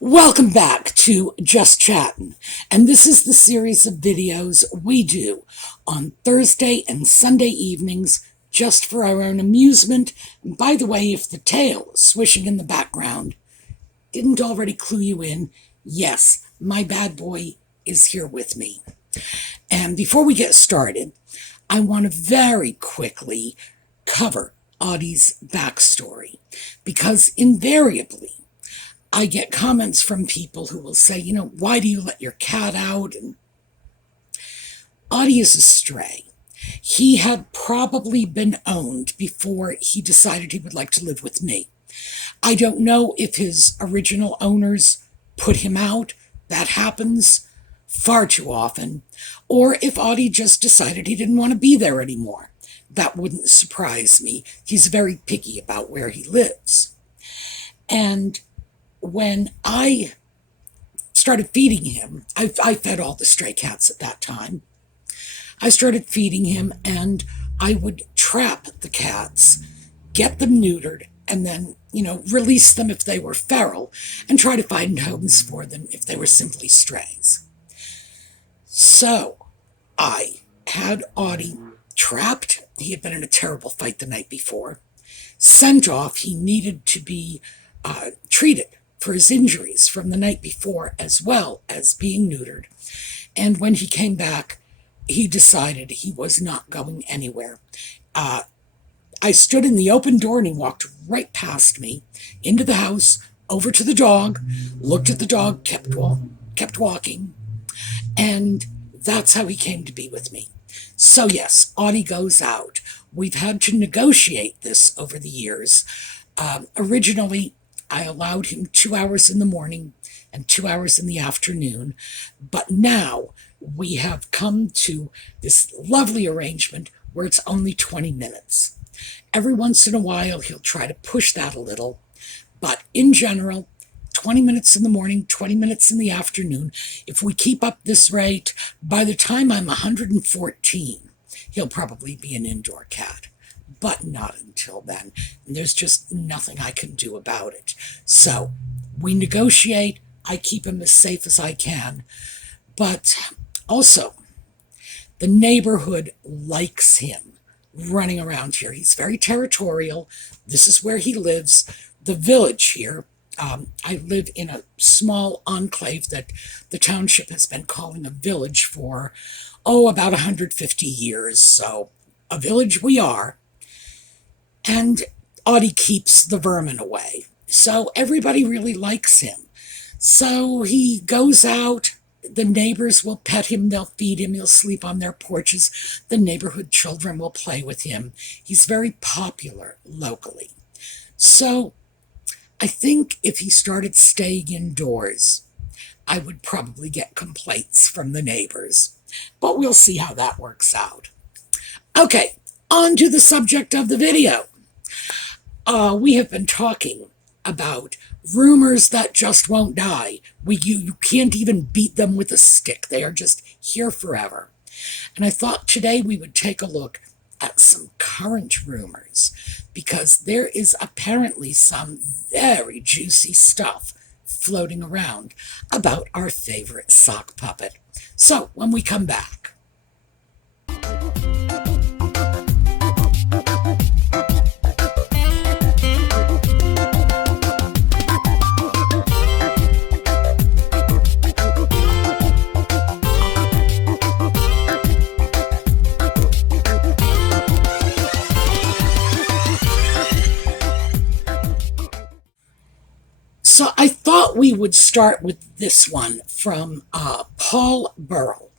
Welcome back to Just Chattin', and this is the series of videos we do on Thursday and Sunday evenings just for our own amusement. And by the way, if the tail swishing in the background didn't already clue you in, yes, my bad boy is here with me. And before we get started, I want to very quickly cover Audie's backstory, because invariably I get comments from people who will say, why do you let your cat out? And Audie is a stray. He had probably been owned before he decided he would like to live with me. I don't know if his original owners put him out. That happens far too often. Or if Audie just decided he didn't want to be there anymore. That wouldn't surprise me. He's very picky about where he lives. And when I started feeding him, I fed all the stray cats at that time. I started feeding him, and I would trap the cats, get them neutered, and then, release them if they were feral, and try to find homes for them if they were simply strays. So I had Audie trapped. He had been in a terrible fight the night before. Sent off. He needed to be treated for his injuries from the night before, as well as being neutered. And when he came back, he decided he was not going anywhere. I stood in the open door, and he walked right past me into the house, over to the dog, looked at the dog, kept walking, and that's how he came to be with me. So yes, Audie goes out. We've had to negotiate this over the years. Originally, I allowed him 2 hours in the morning and 2 hours in the afternoon, but now we have come to this lovely arrangement where it's only 20 minutes. Every once in a while, he'll try to push that a little, but in general, 20 minutes in the morning, 20 minutes in the afternoon. If we keep up this rate, by the time I'm 114, he'll probably be an indoor cat. But not until then. And there's just nothing I can do about it. So we negotiate. I keep him as safe as I can. But also, the neighborhood likes him running around here. He's very territorial. This is where he lives. The village here, I live in a small enclave that the township has been calling a village for, about 150 years. So a village we are. And Audie keeps the vermin away. So everybody really likes him. So he goes out. The neighbors will pet him. They'll feed him. He'll sleep on their porches. The neighborhood children will play with him. He's very popular locally. So I think if he started staying indoors, I would probably get complaints from the neighbors. But we'll see how that works out. Okay, on to the subject of the video. We have been talking about rumors that just won't die. You can't even beat them with a stick. They are just here forever. And I thought today we would take a look at some current rumors, because there is apparently some very juicy stuff floating around about our favorite sock puppet. So when we come back. So I thought we would start with this one from Paul Burrell.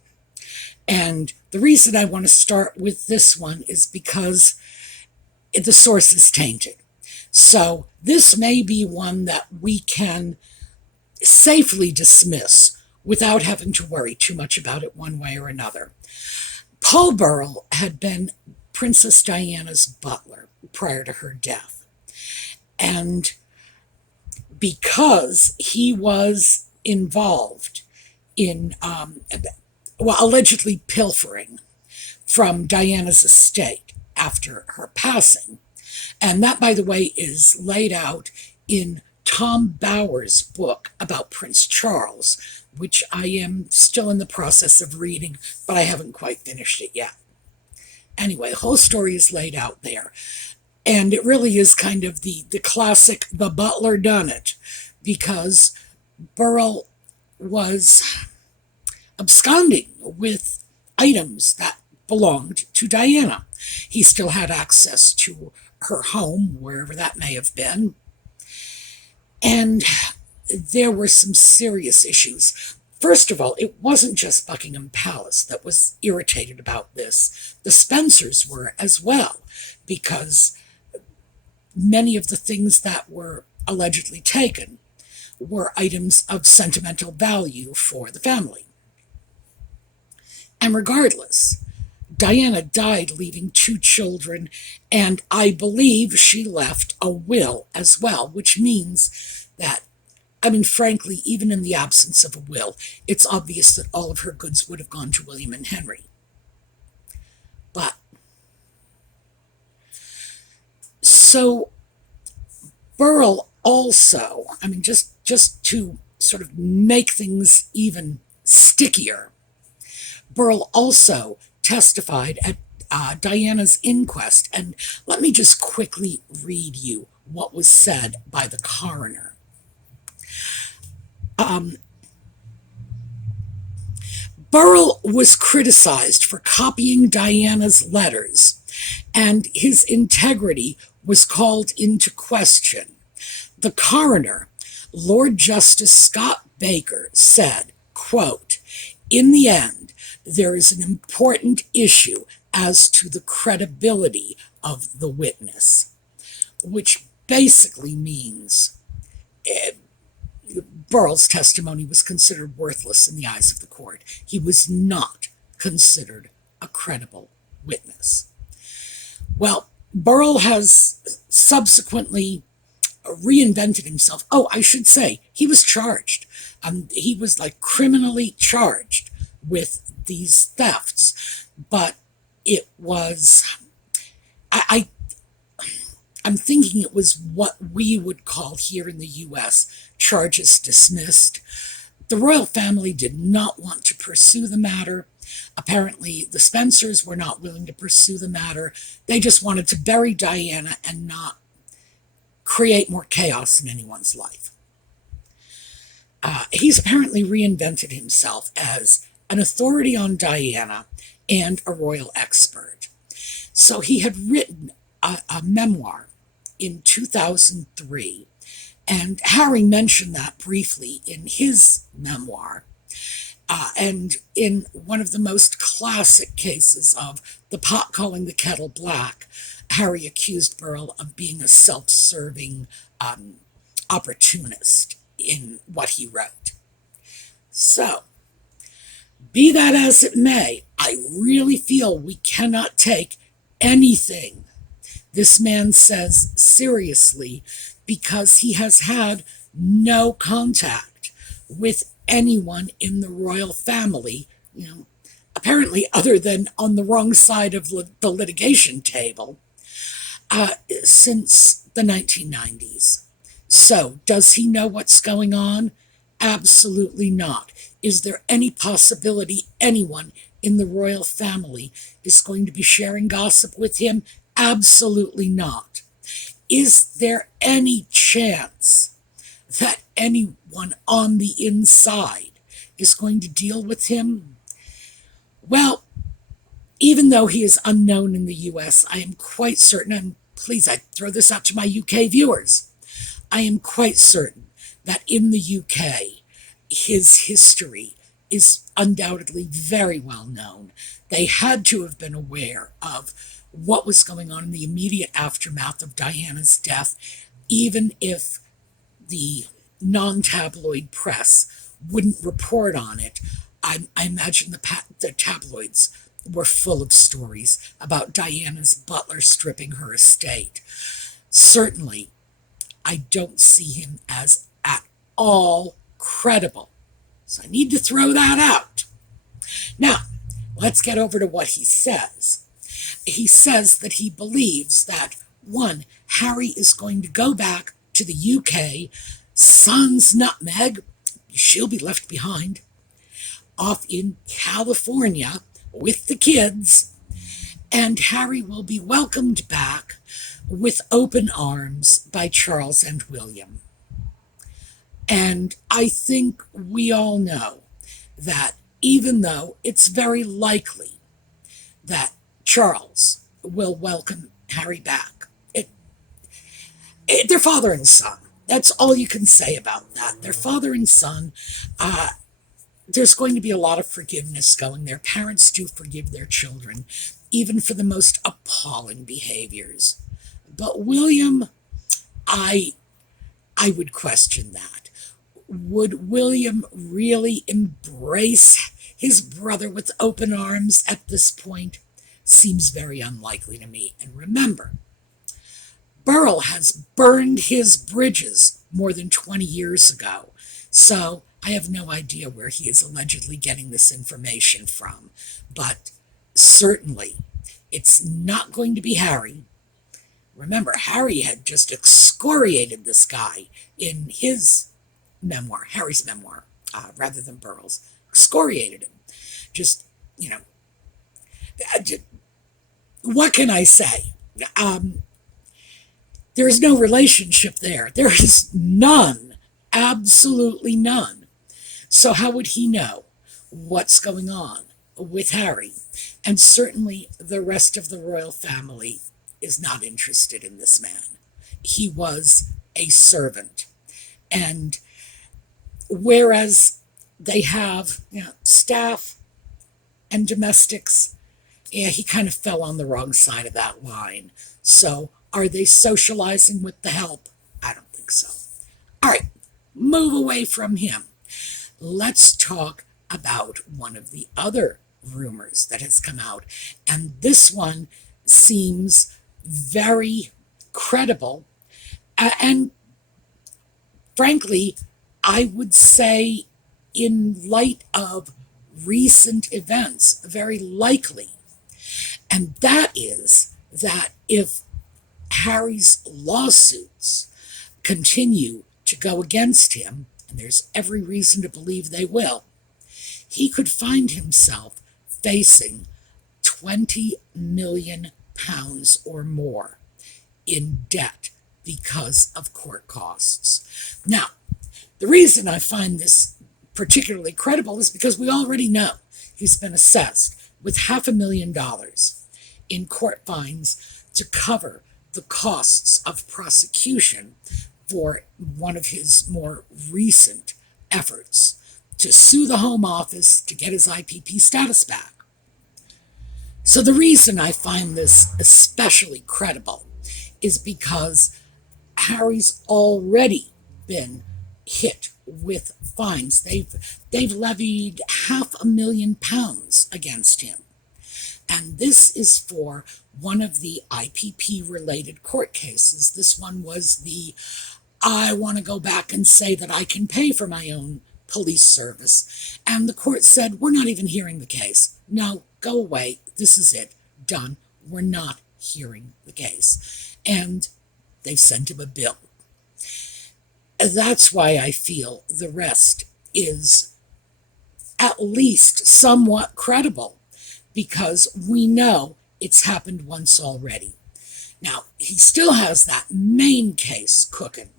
And the reason I want to start with this one is because the source is tainted. So this may be one that we can safely dismiss without having to worry too much about it one way or another. Paul Burrell had been Princess Diana's butler prior to her death. And because he was involved in, allegedly pilfering from Diana's estate after her passing. And that, by the way, is laid out in Tom Bower's book about Prince Charles, which I am still in the process of reading, but I haven't quite finished it yet. Anyway, the whole story is laid out there. And it really is kind of the classic, the butler done it, because Burrell was absconding with items that belonged to Diana. He still had access to her home, wherever that may have been. And there were some serious issues. First of all, it wasn't just Buckingham Palace that was irritated about this. The Spencers were as well, because many of the things that were allegedly taken were items of sentimental value for the family. And regardless, Diana died leaving 2 children, and I believe she left a will as well, which means that, I mean, frankly, even in the absence of a will, it's obvious that all of her goods would have gone to William and Henry. But, so, Burrell also, I mean, just to sort of make things even stickier, Burrell also testified at Diana's inquest, and let me just quickly read you what was said by the coroner. Burrell was criticized for copying Diana's letters, and his integrity was called into question. The coroner, Lord Justice Scott Baker, said, quote, "In the end, there is an important issue as to the credibility of the witness," which basically means Burrell's testimony was considered worthless in the eyes of the court. He was not considered a credible witness. Well, Burrell has subsequently reinvented himself. Oh, I should say, he was charged. He was like criminally charged with these thefts, but it was, I'm thinking it was what we would call here in the U.S. charges dismissed. The royal family did not want to pursue the matter. Apparently, the Spencers were not willing to pursue the matter. They just wanted to bury Diana and not create more chaos in anyone's life. He's apparently reinvented himself as an authority on Diana and a royal expert. So he had written a memoir in 2003, and Harry mentioned that briefly in his memoir. And in one of the most classic cases of the pot calling the kettle black, Harry accused Burrell of being a self-serving opportunist in what he wrote. So, be that as it may, I really feel we cannot take anything this man says seriously, because he has had no contact with anyone in the royal family, apparently other than on the wrong side of the litigation table, since the 1990s. So, does he know what's going on? Absolutely not. Is there any possibility anyone in the royal family is going to be sharing gossip with him? Absolutely not. Is there any chance that anyone on the inside is going to deal with him? Well, even though he is unknown in the US, I am quite certain, and please, I throw this out to my UK viewers, I am quite certain that in the UK, his history is undoubtedly very well known. They had to have been aware of what was going on in the immediate aftermath of Diana's death, even if the non-tabloid press wouldn't report on it. I imagine the tabloids were full of stories about Diana's butler stripping her estate. Certainly, I don't see him as at all credible. So I need to throw that out. Now, let's get over to what he says. He says that he believes that, one, Harry is going to go back to the UK, sans nutmeg, she'll be left behind, off in California with the kids, and Harry will be welcomed back with open arms by Charles and William. And I think we all know that even though it's very likely that Charles will welcome Harry back, they're father and son. That's all you can say about that. They're father and son. There's going to be a lot of forgiveness going there. Parents do forgive their children, even for the most appalling behaviors. But William, I would question that. Would William really embrace his brother with open arms at this point? Seems very unlikely to me. And remember, Burrell has burned his bridges more than 20 years ago. So I have no idea where he is allegedly getting this information from. But certainly, it's not going to be Harry. Remember, Harry had just excoriated this guy in his memoir, Harry's memoir, rather than Burrell's. Excoriated him. Just, what can I say? There is no relationship there. There is none. Absolutely none. So how would he know what's going on with Harry? And certainly the rest of the royal family is not interested in this man. He was a servant. And whereas they have staff and domestics, he kind of fell on the wrong side of that line. So are they socializing with the help? I don't think so. All right, move away from him. Let's talk about one of the other rumors that has come out. And this one seems very credible. And frankly, I would say in light of recent events, very likely. And that is that if Harry's lawsuits continue to go against him, and there's every reason to believe they will, he could find himself facing £20 million or more in debt because of court costs. Now, the reason I find this particularly credible is because we already know he's been assessed with $500,000 in court fines to cover the costs of prosecution for one of his more recent efforts to sue the Home Office to get his IPP status back. So the reason I find this especially credible is because Harry's already been hit with fines. They've levied £500,000 against him. And this is for one of the IPP-related court cases. This one was I want to go back and say that I can pay for my own police service. And the court said, we're not even hearing the case. No, go away. This is it. Done. We're not hearing the case. And they've sent him a bill. That's why I feel the rest is at least somewhat credible, because we know it's happened once already. Now, he still has that main case cooking.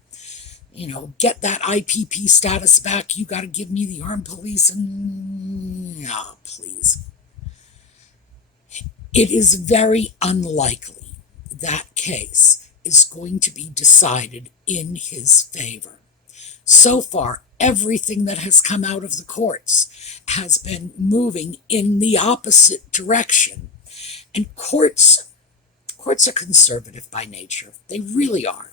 Get that IPP status back. You got to give me the armed police. And please. It is very unlikely that case is going to be decided in his favor. So far, everything that has come out of the courts has been moving in the opposite direction. And courts are conservative by nature. They really are.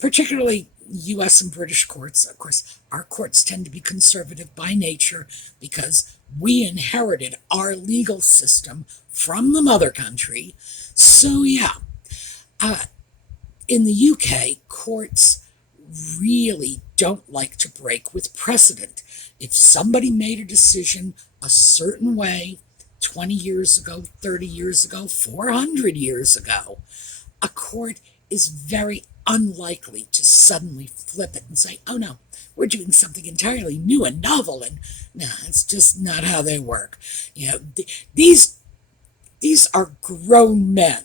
Particularly U.S. and British courts. Of course, our courts tend to be conservative by nature because we inherited our legal system from the mother country. So yeah, in the UK, courts really don't like to break with precedent. If somebody made a decision a certain way 20 years ago, 30 years ago, 400 years ago, a court is very unlikely to suddenly flip it and say, oh no, we're doing something entirely new and novel. And no, it's just not how they work. You know, these are grown men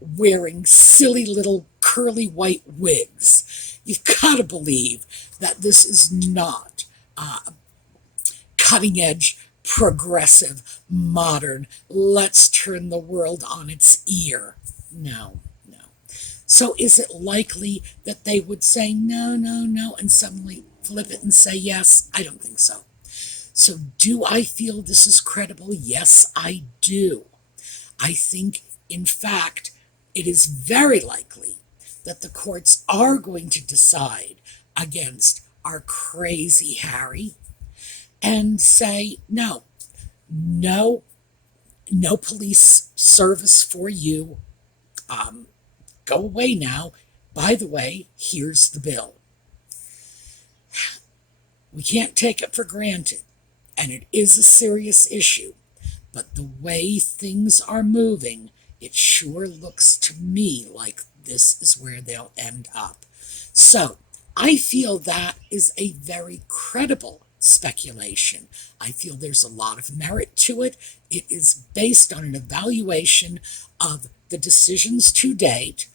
wearing silly little curly white wigs. You've got to believe that this is not cutting edge, progressive, modern, let's turn the world on its ear. No, no. So is it likely that they would say no, no, no, and suddenly flip it and say yes? I don't think so. So do I feel this is credible? Yes, I do. I think, in fact, it is very likely that the courts are going to decide against our crazy Harry and say, no, no, no police service for you. Go away now. By the way, here's the bill. We can't take it for granted, and it is a serious issue. But the way things are moving, it sure looks to me like this is where they'll end up. So I feel that is a very credible speculation. I feel there's a lot of merit to it. It is based on an evaluation of the decisions to date,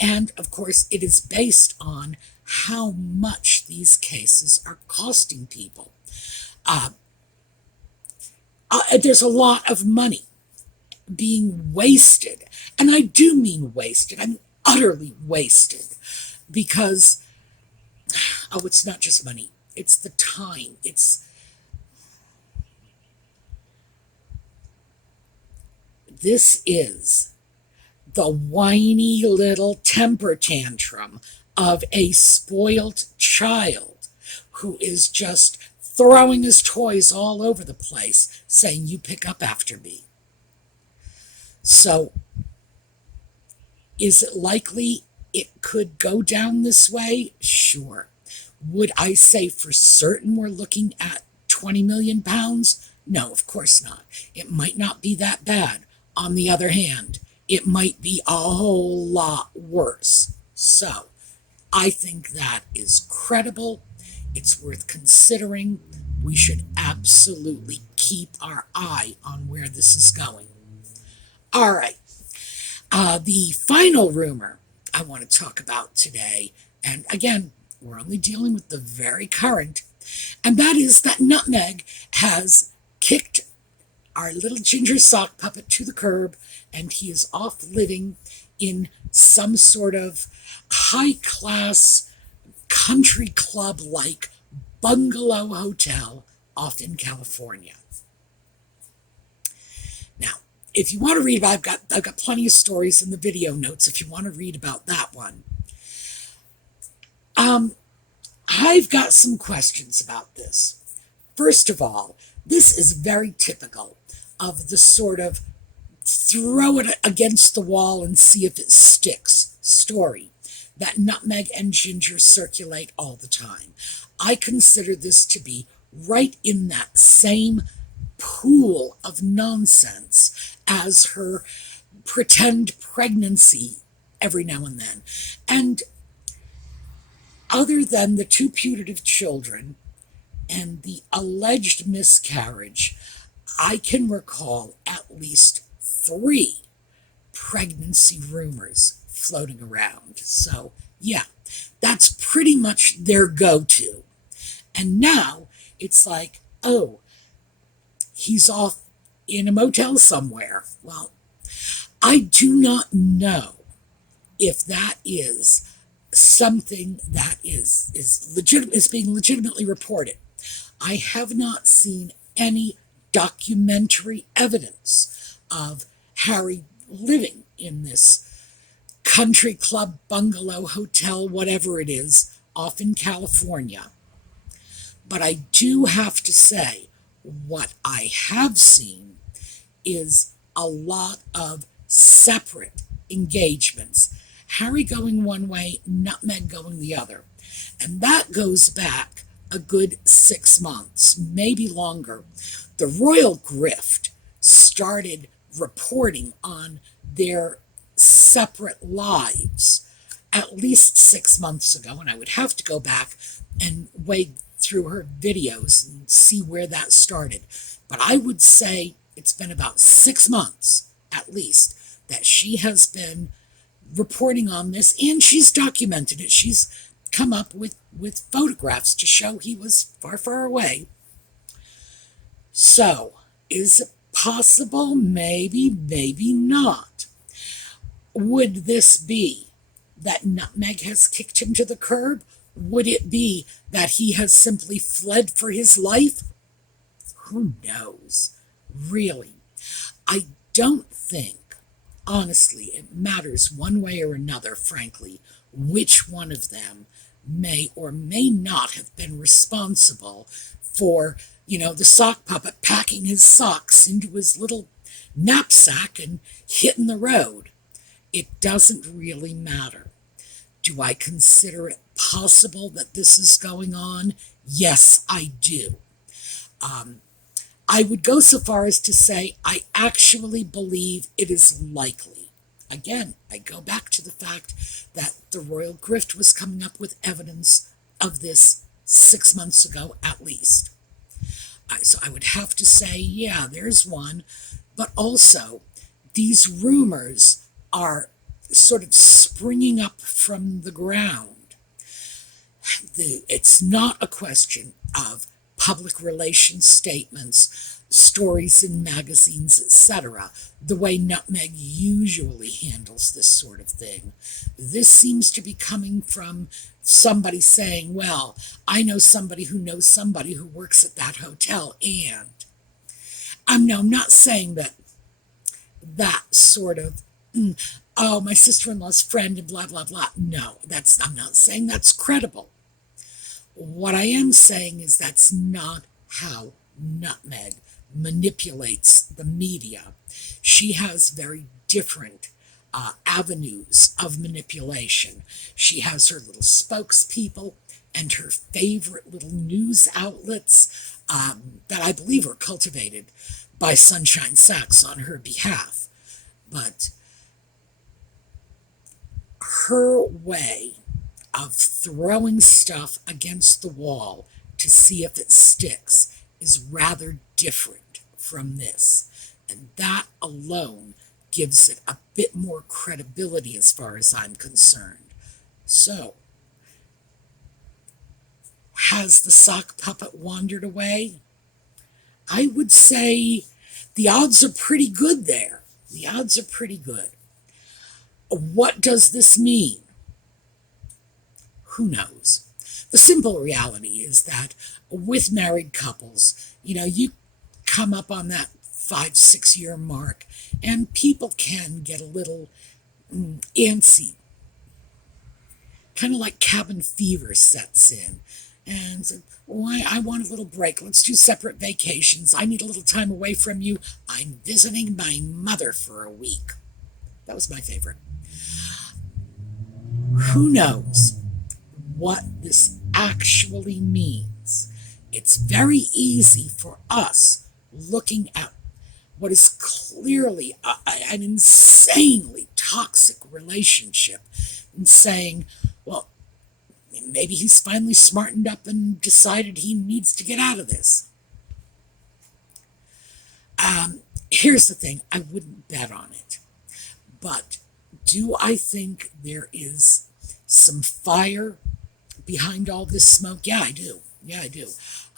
and of course it is based on how much these cases are costing people. There's a lot of money being wasted, and I do mean wasted. I mean utterly wasted, because it's not just money, it's the time, this is the whiny little temper tantrum of a spoiled child who is just throwing his toys all over the place, saying, you pick up after me. So, is it likely it could go down this way? Sure. Would I say for certain we're looking at 20 million pounds? No, of course not. It might not be that bad. On the other hand, it might be a whole lot worse. So, I think that is credible. It's worth considering. We should absolutely keep our eye on where this is going. All right. The final rumor I want to talk about today, and again, we're only dealing with the very current, and that is that Nutmeg has kicked our little ginger sock puppet to the curb, and he is off living in some sort of high-class country club-like bungalow hotel off in California. Now, if you want to read about it, I've got plenty of stories in the video notes if you want to read about that one. I've got some questions about this. First of all, this is very typical of the sort of throw it against the wall and see if it sticks story that Nutmeg and Ginger circulate all the time. I consider this to be right in that same pool of nonsense as her pretend pregnancy every now and then. And other than the two putative children and the alleged miscarriage, I can recall at least 3 pregnancy rumors floating around. So, yeah, that's pretty much their go-to. And now it's like, oh, he's off in a motel somewhere. Well, I do not know if that is something that is being legitimately reported. I have not seen any documentary evidence of Harry living in this country club, bungalow, hotel, whatever it is, off in California. But I do have to say, what I have seen is a lot of separate engagements. Harry going one way, Nutmeg going the other. And that goes back a good 6 months, maybe longer. The Royal Grift started reporting on their separate lives at least 6 months ago, and I would have to go back and wade through her videos and see where that started. But I would say it's been about 6 months, at least, that she has been reporting on this, and she's documented it. She's come up with photographs to show he was far, far away. So, is it possible? Maybe, maybe not. Would this be that Nutmeg has kicked him to the curb? Would it be that he has simply fled for his life? Who knows? Really. I don't think, honestly, it matters one way or another, frankly, which one of them may or may not have been responsible for, the sock puppet packing his socks into his little knapsack and hitting the road. It doesn't really matter. Do I consider it possible that this is going on? Yes, I do. I would go so far as to say I actually believe it is likely. Again, I go back to the fact that the Royal Grift was coming up with evidence of this 6 months ago at least. So I would have to say, yeah, there's one. But also, these rumors are sort of springing up from the ground. It's not a question of public relations statements, stories in magazines, etc., the way Nutmeg usually handles this sort of thing. This seems to be coming from somebody saying, well, I know somebody who works at that hotel, and I'm not saying that sort of, oh, my sister-in-law's friend and blah, blah, blah. No, I'm not saying that's credible. What I am saying is that's not how Nutmeg manipulates the media. She has very different avenues of manipulation. She has her little spokespeople and her favorite little news outlets that I believe are cultivated by Sunshine Sachs on her behalf. But her way of throwing stuff against the wall to see if it sticks is rather different from this. And that alone gives it a bit more credibility as far as I'm concerned. So, has the sock puppet wandered away? I would say the odds are pretty good there. The odds are pretty good. What does this mean? Who knows? The simple reality is that with married couples, you come up on that 5-6 year mark, and people can get a little antsy. Kind of like cabin fever sets in. And so, I want a little break. Let's do separate vacations. I need a little time away from you. I'm visiting my mother for a week. That was my favorite. Who knows what this actually means? It's very easy for us looking at what is clearly an insanely toxic relationship and saying, well, maybe he's finally smartened up and decided he needs to get out of this. Here's the thing, I wouldn't bet on it. But do I think there is some fire behind all this smoke? Yeah, I do.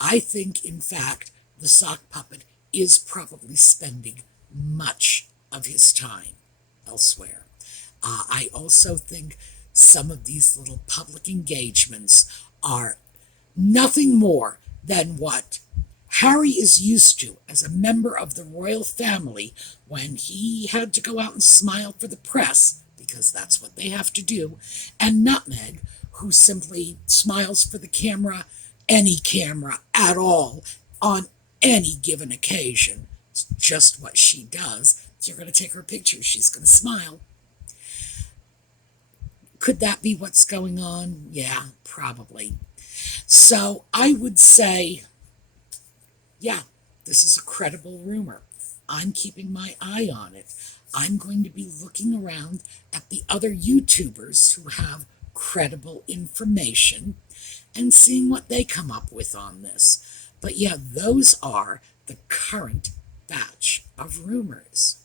I think, in fact, the sock puppet is probably spending much of his time elsewhere. I also think some of these little public engagements are nothing more than what Harry is used to as a member of the royal family when he had to go out and smile for the press, because that's what they have to do, and Nutmeg, who simply smiles for the camera, any camera at all, on any given occasion. It's just what she does. If you're going to take her picture, she's going to smile. Could that be what's going on? Yeah, probably. So I would say, yeah, this is a credible rumor. I'm keeping my eye on it. I'm going to be looking around at the other YouTubers who have credible information and seeing what they come up with on this. But yeah, those are the current batch of rumors.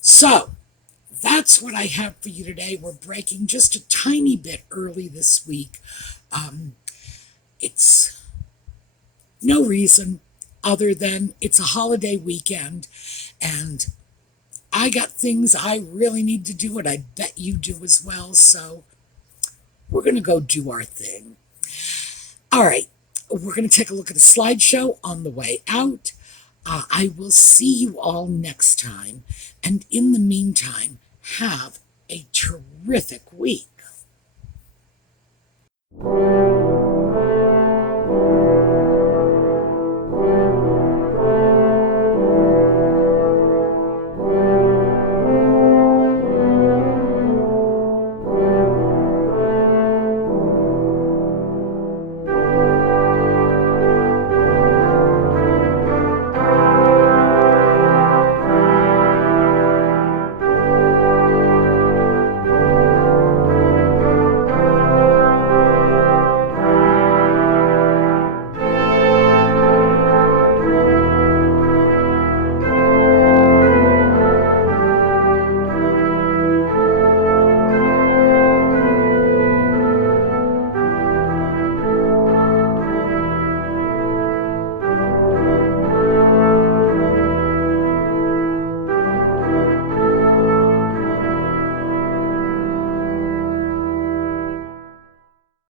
So, that's what I have for you today. We're breaking just a tiny bit early this week. It's no reason other than it's a holiday weekend, and I got things I really need to do, and I bet you do as well, so we're going to go do our thing. All right, we're going to take a look at a slideshow on the way out. I will see you all next time, and in the meantime, have a terrific week.